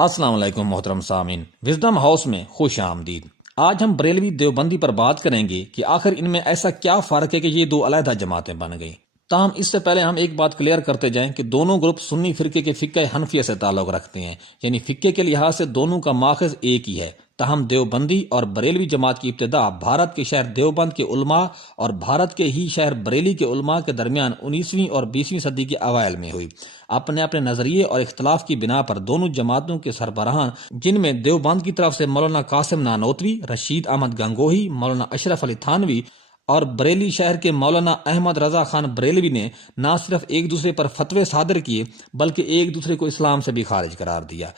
السلام علیکم محترم سامعین، وزڈم ہاؤس میں خوش آمدید۔ آج ہم بریلوی دیوبندی پر بات کریں گے کہ آخر ان میں ایسا کیا فرق ہے کہ یہ دو علیحدہ جماعتیں بن گئیں۔ تاہم اس سے پہلے ہم ایک بات کلیئر کرتے جائیں کہ دونوں گروپ سنی فرقے کے فقہ حنفیہ سے تعلق رکھتے ہیں، یعنی فقہ کے لحاظ سے دونوں کا ماخذ ایک ہی ہے۔ تاہم دیوبندی اور بریلوی جماعت کی ابتدا بھارت کے شہر دیوبند کے علماء اور بھارت کے ہی شہر بریلی کے علماء کے درمیان 19ویں اور 20ویں صدی کے اوائل میں ہوئی۔ اپنے اپنے نظریے اور اختلاف کی بنا پر دونوں جماعتوں کے سربراہان، جن میں دیوبند کی طرف سے مولانا قاسم نانوتوی، رشید احمد گنگوہی، مولانا اشرف علی تھانوی اور بریلی شہر کے مولانا احمد رضا خان بریلوی نے نہ صرف ایک دوسرے پر فتوے صادر کیے بلکہ ایک دوسرے کو اسلام سے بھی خارج قرار دیا۔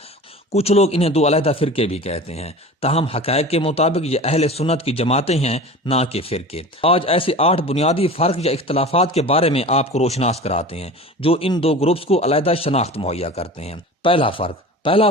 کچھ لوگ انہیں دو علیحدہ فرقے بھی کہتے ہیں، تاہم حقائق کے مطابق یہ اہل سنت کی جماعتیں ہیں، نہ کہ فرقے۔ آج ایسے 8 بنیادی فرق یا اختلافات کے بارے میں آپ کو روشناس کراتے ہیں جو ان دو گروپس کو علیحدہ شناخت مہیا کرتے ہیں۔ پہلا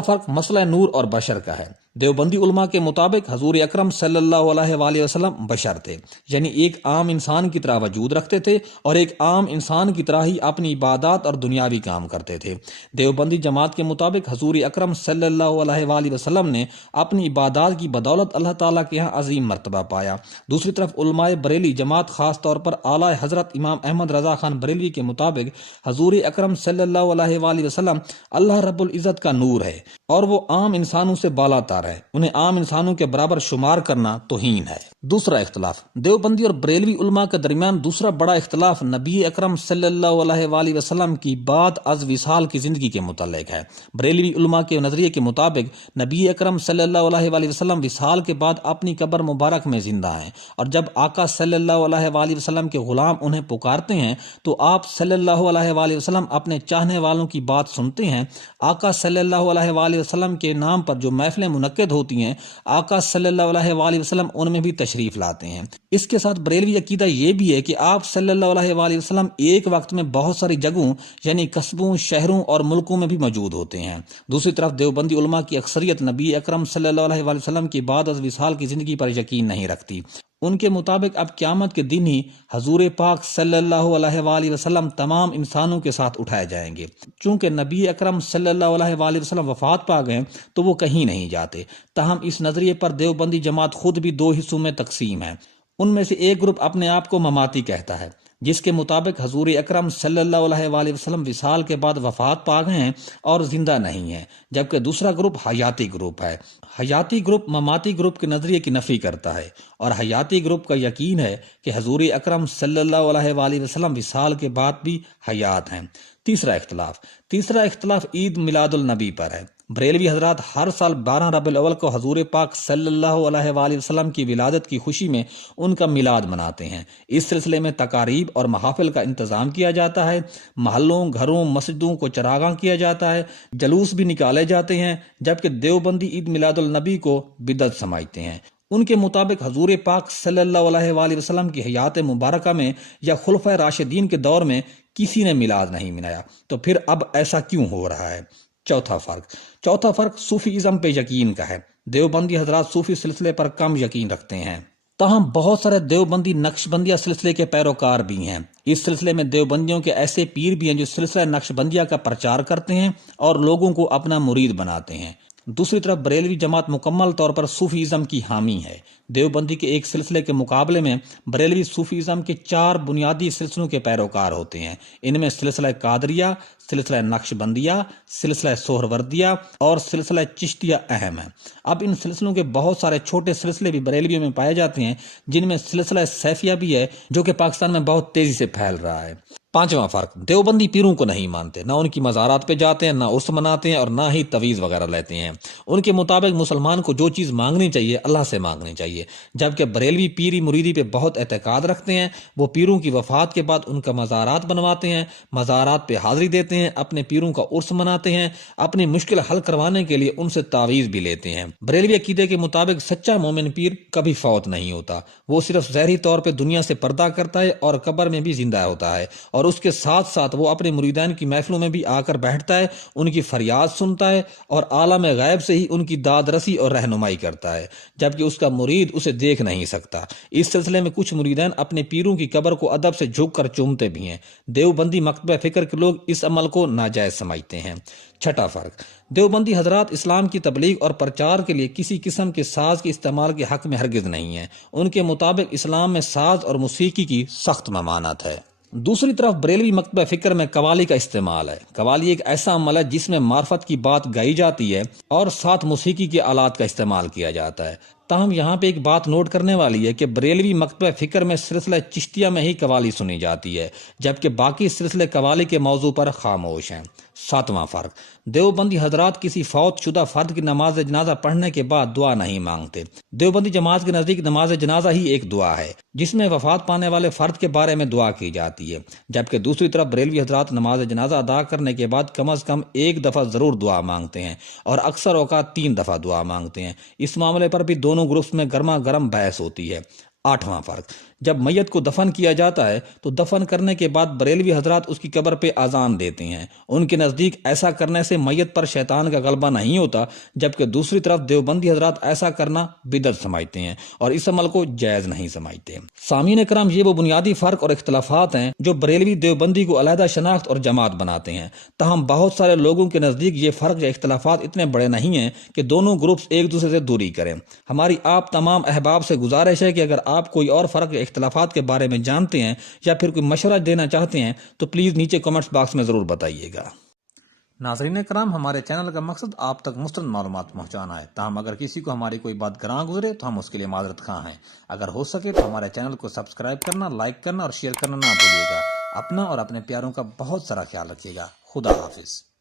فرق مسئلہ نور اور بشر کا ہے۔ دیوبندی علماء کے مطابق حضور اکرم صلی اللہ علیہ وآلہ وسلم بشر تھے، یعنی ایک عام انسان کی طرح وجود رکھتے تھے اور ایک عام انسان کی طرح ہی اپنی عبادات اور دنیاوی کام کرتے تھے۔ دیوبندی جماعت کے مطابق حضور اکرم صلی اللہ علیہ وآلہ وسلم نے اپنی عبادات کی بدولت اللہ تعالیٰ کے ہاں عظیم مرتبہ پایا۔ دوسری طرف علماء بریلی جماعت خاص طور پر اعلیٰ حضرت امام احمد رضا خان بریلوی کے مطابق حضور اکرم صلی اللہ علیہ وآلہ وسلم اللہ رب العزت کا نور ہے اور وہ عام انسانوں سے بالا تر ہے، انہیں عام انسانوں کے برابر شمار کرنا توہین ہے۔ دوسرا اختلاف دیوبندی اور بریلوی علماء کے درمیان دوسرا بڑا اختلاف نبی اکرم صلی اللہ علیہ وآلہ وسلم کی بعد از وصال کی زندگی کے متعلق ہے۔ بریلوی علماء کے نظریے کے مطابق نبی اکرم صلی اللہ علیہ وآلہ وسلم وصال کے بعد اپنی قبر مبارک میں زندہ ہیں، اور جب آقا صلی اللہ علیہ وآلہ وسلم کے غلام انہیں پکارتے ہیں تو آپ صلی اللہ علیہ وآلہ وسلم اپنے چاہنے والوں کی بات سنتے ہیں۔ آقا صلی اللہ علیہ وآلہ وسلم کے نام پر جو محفلیں منعقد ہوتی ہیں، آقا صلی اللہ علیہ وآلہ وسلم ان میں بھی تشریف لاتے ہیں۔ اس کے ساتھ بریلوی عقیدہ یہ بھی ہے کہ آپ صلی اللہ علیہ وآلہ وسلم ایک وقت میں بہت ساری جگہوں یعنی قصبوں، شہروں اور ملکوں میں بھی موجود ہوتے ہیں۔ دوسری طرف دیوبندی علماء کی اکثریت نبی اکرم صلی اللہ علیہ وآلہ وسلم کی بعد از وصال کی زندگی پر یقین نہیں رکھتی۔ ان کے مطابق اب قیامت کے دن ہی حضور پاک صلی اللہ علیہ وآلہ وسلم تمام انسانوں کے ساتھ اٹھائے جائیں گے۔ چونکہ نبی اکرم صلی اللہ علیہ وآلہ وسلم وفات پا گئے تو وہ کہیں نہیں جاتے۔ تاہم اس نظریے پر دیوبندی جماعت خود بھی 2 حصوں میں تقسیم ہے۔ ان میں سے ایک گروپ اپنے آپ کو مماتی کہتا ہے، جس کے مطابق حضور اکرم صلی اللہ علیہ وآلہ وسلم وصال کے بعد وفات پا گئے ہیں اور زندہ نہیں ہیں، جبکہ دوسرا گروپ حیاتی گروپ ہے۔ حیاتی گروپ مماتی گروپ کے نظریے کی نفی کرتا ہے، اور حیاتی گروپ کا یقین ہے کہ حضور اکرم صلی اللہ علیہ وآلہ وسلم وصال کے بعد بھی حیات ہیں۔ تیسرا اختلاف عید میلاد النبی پر ہے۔ بریلوی حضرات ہر سال 12 ربیع الاول کو حضور پاک صلی اللہ علیہ وآلہ وسلم کی ولادت کی خوشی میں ان کا میلاد مناتے ہیں۔ اس سلسلے میں تقاریب اور محافل کا انتظام کیا جاتا ہے، محلوں، گھروں، مسجدوں کو چراغاں کیا جاتا ہے، جلوس بھی نکالے جاتے ہیں، جبکہ دیوبندی عید میلاد النبی کو بدعت سمجھتے ہیں۔ ان کے مطابق حضور پاک صلی اللہ علیہ وآلہ وسلم کی حیات مبارکہ میں یا خلفۂ راشدین کے دور میں کسی نے میلاد نہیں منایا، تو پھر اب ایسا کیوں ہو رہا ہے؟ چوتھا فرق صوفی ازم پہ یقین کا ہے۔ دیوبندی حضرات صوفی سلسلے پر کم یقین رکھتے ہیں، تاہم بہت سارے دیوبندی نقشبندیہ سلسلے کے پیروکار بھی ہیں۔ اس سلسلے میں دیوبندیوں کے ایسے پیر بھی ہیں جو سلسلہ نقشبندیہ کا پرچار کرتے ہیں اور لوگوں کو اپنا مرید بناتے ہیں۔ دوسری طرف بریلوی جماعت مکمل طور پر صوفی ازم کی حامی ہے۔ دیوبندی کے ایک سلسلے کے مقابلے میں بریلوی صوفی ازم کے 4 بنیادی سلسلوں کے پیروکار ہوتے ہیں۔ ان میں سلسلہ قادریہ، سلسلہ نقشبندیہ، سلسلہ سہروردیہ اور سلسلہ چشتیہ اہم ہے۔ اب ان سلسلوں کے بہت سارے چھوٹے سلسلے بھی بریلویوں میں پائے جاتے ہیں، جن میں سلسلہ سیفیہ بھی ہے جو کہ پاکستان میں بہت تیزی سے پھیل رہا ہے۔ پانچواں فرق دیوبندی پیروں کو نہیں مانتے، نہ ان کی مزارات پہ جاتے ہیں، نہ عرس مناتے ہیں اور نہ ہی تویز وغیرہ لیتے ہیں۔ ان کے مطابق مسلمان کو جو چیز مانگنی چاہیے اللہ سے مانگنی چاہیے، جبکہ بریلوی پیری مریدی پہ بہت اعتقاد رکھتے ہیں۔ وہ پیروں کی وفات کے بعد ان کا مزارات بنواتے ہیں، مزارات پہ حاضری دیتے ہیں، اپنے پیروں کا عرس مناتے ہیں، اپنی مشکل حل کروانے کے لیے ان سے تعویذ بھی لیتے ہیں۔ بریلوی عقیدے کے مطابق سچا مومن پیر کبھی فوت نہیں ہوتا، وہ صرف ظاہری طور پہ دنیا سے پردہ کرتا ہے اور قبر میں بھی زندہ ہوتا ہے، اور اس کے ساتھ ساتھ وہ اپنے مریدان کی محفلوں میں بھی آ کر بیٹھتا ہے، ان کی فریاد سنتا ہے اور عالم غیب سے ہی ان کی داد رسی اور رہنمائی کرتا ہے، جبکہ اس کا مرید اسے دیکھ نہیں سکتا۔ اس سلسلے میں کچھ مریدان اپنے پیروں کی قبر کو ادب سے جھک کر چومتے بھی ہیں۔ دیوبندی مکتبہ فکر کے لوگ اس عمل عمل کو ناجائز سمجھتے ہیں۔ چھٹا فرق، دیوبندی حضرات اسلام کی تبلیغ اور پرچار کے لیے کسی قسم کے ساز کے استعمال کے حق میں ہرگز نہیں ہیں۔ ان کے مطابق اسلام میں ساز اور موسیقی کی سخت ممانعت ہے۔ دوسری طرف بریلوی مکتبہ فکر میں قوالی کا استعمال ہے۔ قوالی ایک ایسا عمل ہے جس میں معرفت کی بات گائی جاتی ہے اور ساتھ موسیقی کے آلات کا استعمال کیا جاتا ہے۔ تاہم یہاں پہ ایک بات نوٹ کرنے والی ہے کہ بریلوی مکتبہ فکر میں سلسلہ چشتیہ میں ہی قوالی سنی جاتی ہے، جبکہ باقی سلسلے قوالی کے موضوع پر خاموش ہیں۔ ساتواں فرق، دیوبندی حضرات کسی فوت شدہ فرد کی نماز جنازہ پڑھنے کے بعد دعا نہیں مانگتے۔ دیوبندی جماعت کے نزدیک نماز جنازہ ہی ایک دعا ہے جس میں وفات پانے والے فرد کے بارے میں دعا کی جاتی ہے، جبکہ دوسری طرف بریلوی حضرات نماز جنازہ ادا کرنے کے بعد کم از کم ایک دفعہ ضرور دعا مانگتے ہیں اور اکثر اوقات 3 دفعہ دعا مانگتے ہیں۔ اس معاملے پر بھی دونوں گروپس میں گرما گرم بحث ہوتی ہے۔ آٹھواں فرق، جب میت کو دفن کیا جاتا ہے تو دفن کرنے کے بعد بریلوی حضرات اس کی قبر پہ اذان دیتے ہیں۔ ان کے نزدیک ایسا کرنے سے میت پر شیطان کا غلبہ نہیں ہوتا، جبکہ دوسری طرف دیوبندی حضرات ایسا کرنا بدعت سمجھتے ہیں اور اس عمل کو جائز نہیں سمجھتے۔ سامعین کرام، یہ وہ بنیادی فرق اور اختلافات ہیں جو بریلوی دیوبندی کو علیحدہ شناخت اور جماعت بناتے ہیں۔ تاہم بہت سارے لوگوں کے نزدیک یہ فرق یا اختلافات اتنے بڑے نہیں ہیں کہ دونوں گروپس ایک دوسرے سے دوری کریں۔ ہماری آپ تمام احباب سے گزارش ہے کہ اگر آپ کوئی اور فرق یا اختلافات کے بارے میں جانتے ہیں یا پھر کوئی مشورہ دینا چاہتے ہیں تو پلیز نیچے کمنٹس باکس میں ضرور بتائیے گا۔ ناظرین کرام، ہمارے چینل کا مقصد آپ تک مستند معلومات پہنچانا ہے، تاہم اگر کسی کو ہماری کوئی بات گراں گزرے تو ہم اس کے لیے معذرت خواہ ہیں۔ اگر ہو سکے تو ہمارے چینل کو سبسکرائب کرنا، لائک کرنا اور شیئر کرنا نہ بھولیے گا۔ اپنا اور اپنے پیاروں کا بہت سارا خیال رکھیے گا۔ خدا حافظ۔